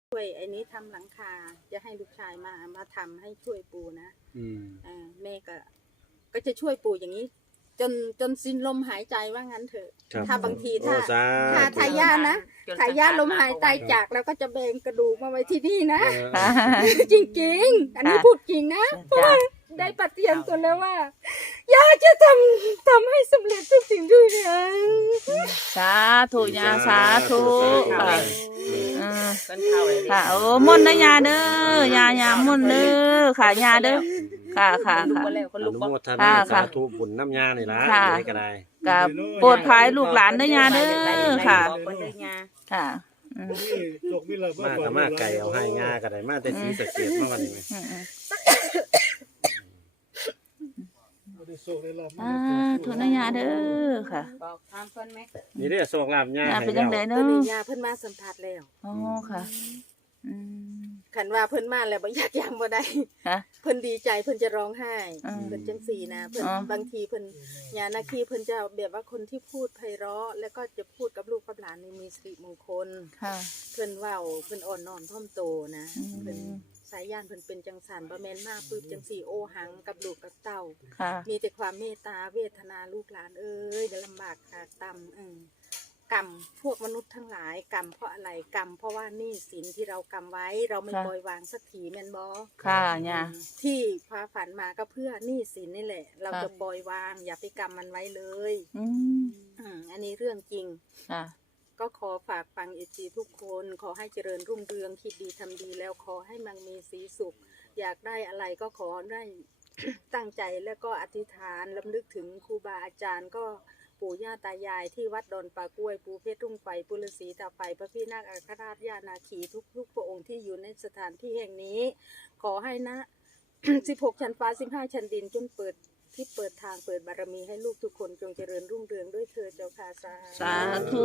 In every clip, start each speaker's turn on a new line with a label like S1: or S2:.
S1: ช่วยไอ้นี้ทำหลังคาจะให้ลูกชายมาทำให้ช่วยปู่นะแม่ก็จะช่วยปู่อย่างนี้ จนสิ้นลมหายใจว่างั้นเถอะถ้าบางทีถ้าย่านะถ้าย่าลมหายใจจากแล้วก็จะแบ่งกระดูกมาไว้ที่นี่นะจริงๆอันนี้พูดจริงนะเพราะว่าได้ปฏิญาณตนแล้วว่าย่าจะทำให้สำเร็จทุกสิ่งทุกอย่าง
S2: สาธุยาสาธุค่ะค่ะโอ้มนต์นะยาเด้อยามนต์เด้อค่ะยาเด้อค่ะ
S3: อนุโมทนาสาธุบุญน้ำยานี่ล่ะได้ก็ได้
S2: กับโปรดภายลูกหลานเด้อยาเด้อค่ะค่ะ
S3: มาไก่เอาให้ยาก็ได้มาแต่สีสะเกดมาวันนี้
S2: ทุนยาเด้อค่ะ
S1: บอกทางคนไหม
S3: นี่เด้อโศกลาบยา
S2: เป็นจังไดเนาะ
S1: ตัวนี้ยาเพิ่นมาสัมผัสแล้ว
S2: อ๋อค่ะ
S1: ขันว่าเพิ่นมาแล้วบ่อยากยังบ่ได้เพิ่นดีใจเพิ่นจะร้องไห้เพิ่นจังสี่นะเพิ่นบางทีเพิ่นญาณคีเพิ่นจะแบบว่าคนที่พูดไพเราะแล้วก็จะพูดกับลูกกับหลานมีสิริมงคลเพิ่นเว้าเพิ่นอ่อนน้อมถ่อมโตนะเพิ่นสายญาณเพิ่นเป็นจังสันบ่แม่นมากปึ๊บจังสี่โอหังกับลูกกับเต้ามีแต่ความเมตตาเวทนาลูกหลานเอ้ยเดี๋ยวลำบากขาดต่ำกรรมพวกมนุษย์ทั้งหลายกรรมเพราะอะไรกรรมเพราะว่าหนี้สินที่เรากรรมไว้เราไม่ปล่อยวางสักทีแม่นบ่
S2: ค่ะเนี่ย
S1: ที่พาฝันมาก็เพื่อหนี้สินนี่แหละเราจะปล่อยวางอย่าไปกรรมมันไว้เลยอันนี้เรื่องจริงก็ขอฝากฟังเอจีทุกคนขอให้เจริญรุ่งเรืองคิดดีทำดีแล้วขอให้มันมีสีสุขอยากได้อะไรก็ขอได้ ตั้งใจแล้วก็อธิษฐานรำลึกถึงครูบาอาจารย์ก็ปู่ย่าตายายที่วัดดอนปากล้วยปู่เพชรรุ่งไฟปู่ฤาษีตาไฟพระพี่นาคอัครราชย่านาคีทุกพระองค์ที่อยู่ในสถานที่แห่งนี้ขอให้นะ 16 ชั้นฟ้า15 ชั้นดินจนเปิดทางเปิดบารมีให้ลูกทุกคนจงเจริญรุ่งเรืองด้วยเถิดเจ้าค่ะ
S2: สาธุ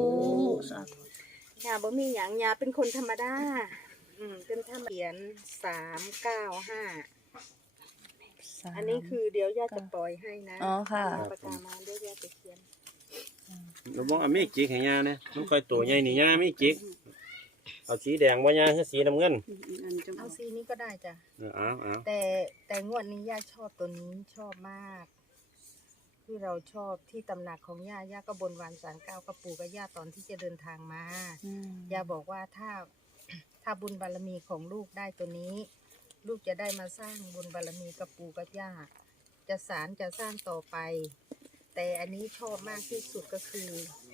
S1: ย่าบ่มีหยังย่าเป็นคนธรรมดาเป็นธรรมเขียน395อันนี้คือเดี๋ยวย่าจะปล่อยให้นะ
S2: อ๋อค่ะ
S1: ปากกามาเดี๋ยวย่าจะเขียน
S3: เราบอกมีจิกให้ยาเนี่ยมันค่อยตัวใหญ่นี่ยามีจิกเอาสีแดงว่ายาคือสีน้ำเงิน
S1: เอาสีนี้ก็ได้จ้ะแต่งวดนี้ย่าชอบตัวนี้ชอบมากที่เราชอบที่ตำหนักของย่าก็บนวานศาลเก้ากับปู่กับย่าตอนที่จะเดินทางมาย่าบอกว่าถ้าบุญบารมีของลูกได้ตัวนี้ลูกจะได้มาสร้างบุญบารมีกับปู่กับย่าจะสร้างต่อไปแต่อันนี้ชอบมากที่สุดก็คือ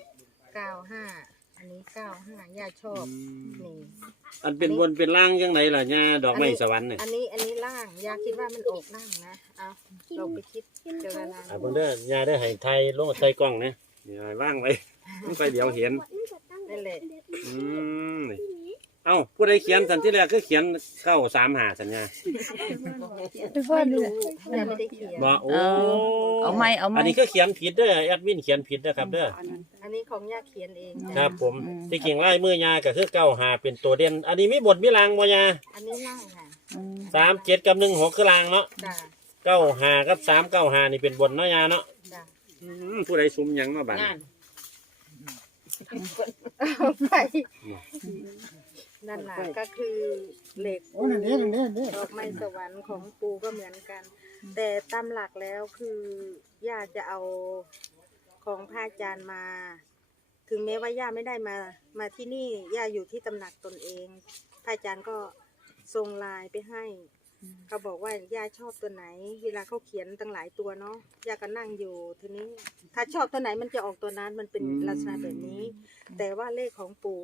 S1: 95อันนี้95ย่าชอบนี่
S3: อันเป็นบนเป็นล่างยังไงล่ะย่าดอกไม้สวรรค์เนี่ย
S1: อันนี้ล่างย่าคิดว่ามันออกล่างนะเอาเราไปคิดเจรนา
S3: เพิ่นเด้อย่าได้ให้ไทยลงไทยกล้องเนี่ยว่างไว้มันค่อยเดี๋ยวเห็น
S1: นั่นแหละ
S3: เอ้าผู้ใดเขียนสันที่แรกก็เขียน935สัญญา
S1: ยังไม่ได้เขียน
S3: บอกโอ้
S2: เอาไม่
S3: อันนี้ก็เขียนผิดเด้อแอดมินเขียนผิดนะครับเด้อ
S1: อันนี้ของย่าเขียนเอง
S3: ครับผมที่เขียนลายมือยาก็คือ95เป็นตัวเด่นอันนี้มีบทมีรางบ่ยา
S1: อันนี้ล่างค่ะ
S3: 37กับ16คือรางเนาะ95กับ395นี่เป็นบทเนาะยาเนาะผู้ใดซุ่มหยังมาบัด
S1: ไปนั่นแหละก็คือเหล็กดอกไม้สวรรค์ของปูก็เหมือนกันแต่ตามหลักแล้วคือย่าจะเอาของพระอาจารย์มาถึงแม้ว่าย่าไม่ได้มาที่นี่ย่าอยู่ที่ตำหนักตนเองพระอาจารย์ก็ส่งไลน์ไปให้เขาบอกว่าย่าชอบตัวไหนเวลาเขาเขียนตั้งหลายตัวเนาะย่าก็นั่งอยู่ทีนี้ถ้าชอบตัวไหนมันจะออกตัวนั้นมันเป็นลักษณะแบบนี้แต่ว่าเลขของปู่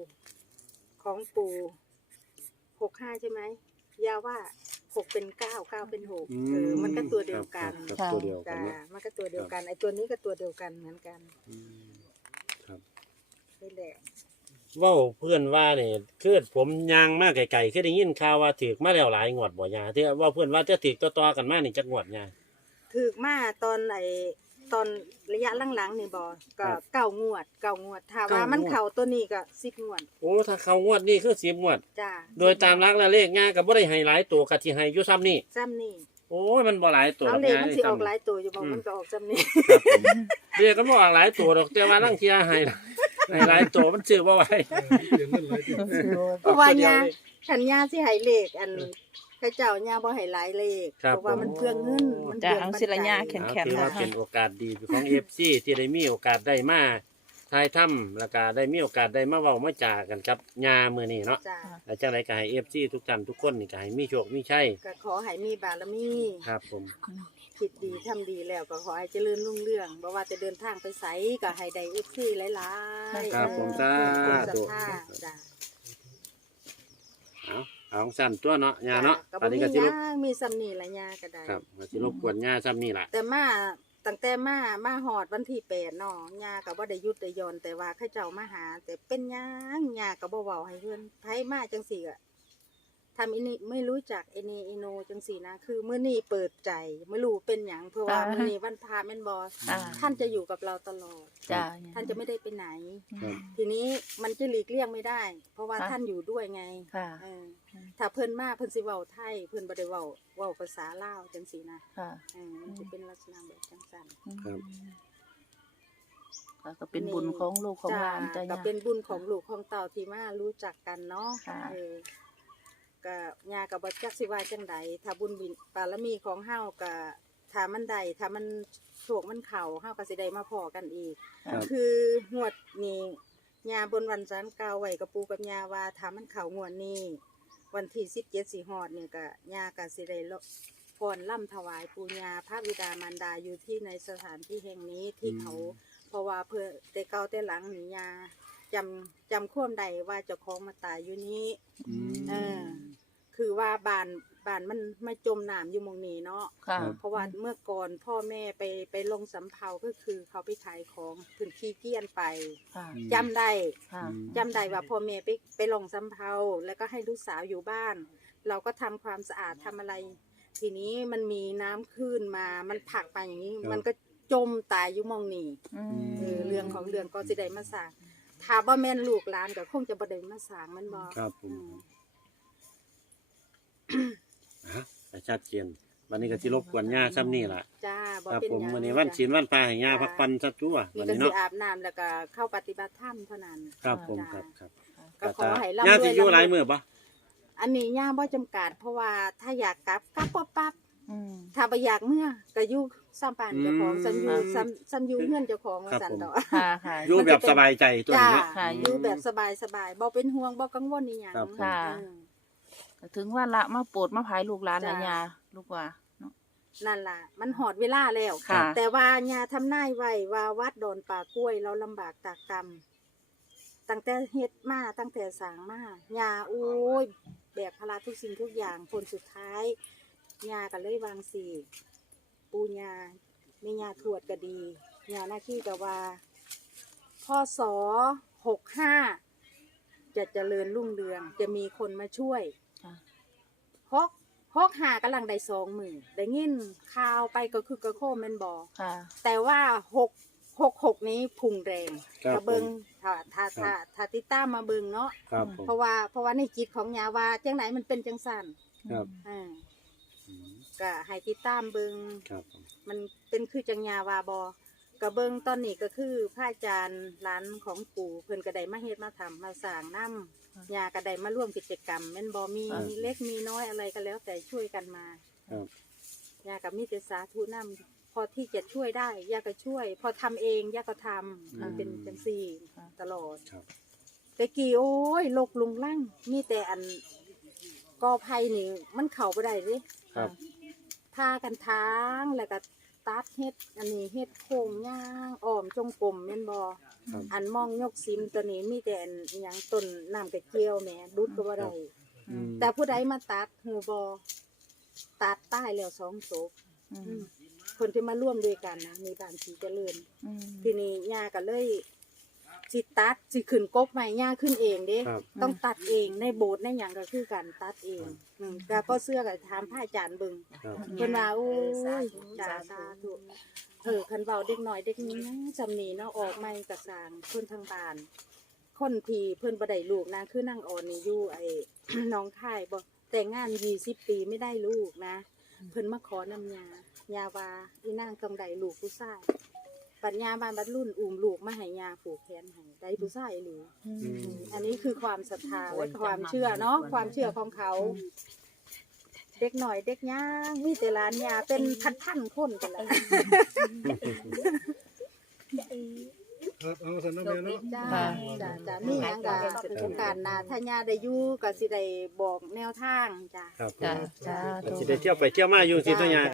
S1: 65ใช่ไหมย่าว่า6เป็น9 9เป็น6มันก็ตัวเดียวกันมันก็ตัวเดียวกันไอ้ตัวนี้ก็ตัวเดียวกันเหมือนกัน
S3: ครับ
S1: นี่แหละ
S3: ว่าเพื่อนว่าเนี่ยคือผมยางมากไก่คือได้ยินข่าวว่าถือมาแล้วหลายงวดบ่ยาที่ว่าเพื่อนว่าจะถือต่อกันมานี่จักงวดยา
S1: ถือมาตอนระยะหลังๆนี่บ่ก็9 งวดถ้าว่ามันเข้าตัวนี้ก็10 งวด
S3: โอ้ถ้าเข้างวดนี่คือ10 งวด
S1: จ้า
S3: โดยตามหลักแล้วเลขยาก็บ่ได้ให้หลายตัวก็สิให้อยู่ซ้ำนี่โอ้ยมันบ่หลายตัว
S1: เอาเลขมันสิออกหลายตัวอยู่บ่มันก็ออกซ้ำนี่
S3: เรียกกันบ่ออกหลายตัวดอกแต่ว่าลังเที่ยให้หลายตัวมันซื้อบ่ไหว
S1: เพราะว่าญาขันญาสิให้เลขอันพระเจ้าญาบ่ให้หลายเลขเพราะว่ามันเปลืองเงินมัน
S2: จ้ะ
S1: เปลือง
S2: อัง
S1: ปัจ
S2: ศิล
S1: จัย
S2: ญาแข็ง
S3: ถือว่าเป็นโอกาสดีของ FC ที่ได้มีโอกาสได้มาทายถ้ำแล้วก็ได้มีโอกาสได้มาเว้ามาจากันครับญามื้อนี้เนาะ
S1: จ้ะ
S3: แล้วจังไดก็ให้ FC ทุกท่านทุกคนนี่ก็ให้มีโชคมีชัย
S1: ก็ขอให้มีบารมี
S3: ครับผม
S1: คิดดีทำดีแล้วก็ขอให้เจริญรุ่งเรืองบ่ว่าจะเดินทางไปไสก็ให้ได้ FC หลายๆ
S3: ครับผมสา
S1: คนศรั
S3: ธุ
S1: ทธาจ้ะ
S3: เอาของสั้นตัวเนาะญาเนาะ
S1: ก็
S3: อั
S1: บ่
S3: นนี้
S1: มี
S3: ก็สิรบ
S1: ญามีสำนีละญาก็ได้
S3: ครับก็สิรบกวนญาซ้ำนี่ล่ะ
S1: แต่ตั้งแต่มาหอดวันที่8เนาะย่าก็บ่ได้หยุดได้หย่อนแต่ว่าเขาเจ้ามาหา แต่เป็นหยังย่าก็บ่เว้าให้เพิ่นไผมาจังซี่ก็ทำอินี่ไม่รู้จักเอเนอิโนจังซี่นะคือมื้อนี้เปิดใจไม่รู้เป็นหยังเพราะว่ามื้อนี้วันพระแม่นบ่ ท่านจะอยู่กับเราตลอด
S2: จ้า
S1: ท่านจะไม่ได้ไปไหน
S3: ครับ
S1: ทีนี้มันจะหลีกเลี่ยงไม่ได้ เพราะว่า
S2: ค่ะ
S1: ท่านอยู่ด้วยไง
S2: ค่ะ
S1: เออถ้าเพิ่นมาเพิ่นสิเว้าไทยเพิ่นบ่ได้เว้าภาษาลาวจังซี่นะ
S2: ค่ะ
S1: มันจะเป็นลักษณะแบบจังซั่น
S3: ครับ
S2: ค่ะก็เป็นบุญของลูกของหลานจ้า
S1: ก็เป็นบุญของลูกของเต่าที่มารู้จักกันเนาะ
S2: ค่ะ
S1: ก็ญาก็บ่จักสิว่าจังใดถ้าบุญบินบารมีของเฮาก็ถ้ามันได้ถ้ามันโชคมันเข้าเฮาก็สิได้มาพ้อกันอีก
S3: ครับ
S1: คืองวดนี้ญาบนวันจันทร์กล่าวไว้กับปู่กับญาว่าถ้ามันเข้างวดนี้วันที่17สิฮอดเนี่ยก็ญาก็สิได้ฟ้อนล่ำถวายปู่ย่าพระบิดามารดาอยู่ที่ในสถานที่แห่งนี้ที่เขา เพราะว่าเพื่อแต่เก่าแต่หลังนี่ยาจำความใดว่าเจ้าของมาตายอยู่นี้ เออ คือว่าบ้านมันไม่จมน้ำอยู่หมองนี้เนาะ
S2: ค่ะ
S1: เพราะว่าเมื่อก่อนพ่อแม่ไปลงสำเภาก็คือเขาไปขายของพื้นขี้เกียจไป
S2: ค่ะ
S1: จำได้
S2: ค่ะ
S1: จำได้ว่าพ่อแม่ไปลงสำเภาแล้วก็ให้ลูกสาวอยู่บ้าน เราก็ทำความสะอาดทำอะไร ทีนี้มันมีน้ำขึ้นมามันผลักไปอย่างนี้ มันก็จมตายอยู่หมองนี้ เรื่องของเรื่องก็สิได้มาสร้างถ้าบ่แม่นลูกหลานก็คงจะบ่ได้มาสร้างมันบ่
S3: ครับผมชัดเจนวันนี้ก็สิรบกวนญาซ้ำนี่ล่ะ
S1: จ้าบ่
S3: ครับ
S1: เป็น
S3: ผม
S1: หยัง
S3: วันนี้วันศีลวันพระให้ญาพักผ่อนสักชั่ว
S1: นี่
S3: วัน
S1: ก็
S3: นี้
S1: สิ
S3: เนาะ
S1: อาบน้ำแล้วก็เข้าปฏิบัติธรรมเท่านั้น
S3: ครับผมค
S1: จ้า
S3: รับ
S1: ก็ขอให้ร่ำรวย
S3: ญาสิอยู่หลายมื้อบ่
S1: อันนี้ย่าบ่จำกัดเพราะว่าถ้าอยากกลับปั๊บ
S2: อืม
S1: ถ้าบ่อยากเมื่อก็อยู่ซ้ำปานเจ้าของซ้ำอยู่ซ้ำอยู่เฮือนเจ้าของว่าซั่นดอก
S2: ค่ะค่ะ
S3: อยู่แบบสบายใจตัว
S1: จ้า
S3: นี้เนาะ
S2: ค่ะ
S1: อยู่แบบสบายๆบ่เป็นห่วงบ่กังวลอีหยัง
S3: ครับ
S2: ค่ะ ถึงว่าละมาโปรดมาภายลูกหลานละยาลูกว่าเนาะ
S1: นั่นล่ะ มันหอดเวลาแล้ว
S2: ค่ะ
S1: แต่ว่าญาทำนายไว้ว่าวัดดอนป่ากล้วยเราลำบากตากตำตั้งแต่เฮ็ดมาตั้งแต่สร้างมาญาโอ้ยแบกภาระทุกสิ่งทุกอย่างผลสุดท้ายญาก็เลยวางสีปูญาไม่ญาทวดก็ดีญาหน้าที่ก็ว่าพศ65จะเจริญรุ่งเรืองจะมีคนมาช่วย
S2: ค่ะ
S1: ฮอกหากำลังได้20,000ได้ยินข่าวไปก็คือกระโคมแม่นบ่
S2: ค่ะ
S1: แต่ว่า666นี้พุ่งแรง
S3: ครับ
S1: ถ้าเบิง
S3: ผม
S1: ถ้าติดตามมาเบิงเนาะ
S3: ครับผม
S1: เพราะว่าในจิตของยาว่าจังไหนมันเป็นจังสั่น
S3: ครับ
S1: อ่าก็ให้ติดตามเบิง
S3: ครับผม
S1: มันเป็นคือจังยาวาบอกระเบิงตอนนี้ก็คือพระอาจารย์ร้านของปู่เพิ่นก็ได้มาเฮ็ดมาทำมาสร้างน้ำยาก็ได้มาร่วมกิจกรรมแม่นบ่มีเล็กมีน้อยอะไรก็แล้วแต่ช่วยกันมา
S3: ครับ
S1: ยากับมีแต่สาธุนำพอที่จะช่วยได้ยาก็ช่วย พอทำเองยาก็ทำมันเป็นจังซี่ตลอด
S3: ครับ
S1: แต่กี่โอ้ยโลกลุงลั่งมีแต่อันกอไผ่นี่มันเข้าบ่ได้เด้
S3: ครับ
S1: พากันทางแล้วก็ตัดเฮ็ดอันนี้เฮ็ดโค้งย่างอ้อมจงกรมแม่นบ่
S3: ครับ
S1: อันมองยกซิมตัวนี้มีแต่อันอิหยังต้นน้ำกระเจียวแหมดุดก็บ่ได้
S3: อืม
S1: แต่ผู้ใดมาตัดหูบ่ตัดใต้แล้ว2ศพ
S2: อืม
S1: คนที่มาร่วมด้วยกันนะมีบ้านสีเจริญ
S2: อืม
S1: ทีนี้ย่าก็เลยสิตัดสิขึ้นกบใหม่ย่าขึ้นเองเด้
S3: ครับ
S1: ต้องตัดเองในโบสถ์ในหยังก็คือกันตัดเองแล้วก็เสื้อก็ถามพระอาจารย์เบิ่ง
S3: ครับ
S1: เพิ่นว่าโอ้ยจ้าสาธุคันเว้าเด็กน้อยเด็กนี้จำนี้เนาะออกใหม่ก็สร้างเพิ่นทางบ้าน คนที่เพิ่นบ่ได้ลูกนะคือนางอ่อนนี่อยู่ไอ้ น้องค่ายบ่แต่งงาน20 ปีไม่ได้ลูกนะ เพิ่นมาขอนำยาว่าอีนางต้องได้ลูกผู้ชายปัญญาบ้านบัดรุ่นอุ้มลูกมาให้ยาผูกแขนให้ได้ผู้ชายหรืออันนี้คือความศรัทธาและความเชื่อเนาะความเชื่อของเขา เด็กหน่อยเด็กย่างมีแต่หลานยาเป็นพันคนกันเลย
S4: เอาสันน้ำเมียเนาะ
S1: จ้าจ้ามีหยังก็เป็นโอกาสหน้าถ้าญาได้อยู่ก็สิได้บอกแนวทางจ้า
S3: ครับ
S2: จ้า
S3: สิได้เที่ยวไปเที่ยวมาอยู่สิตัวยา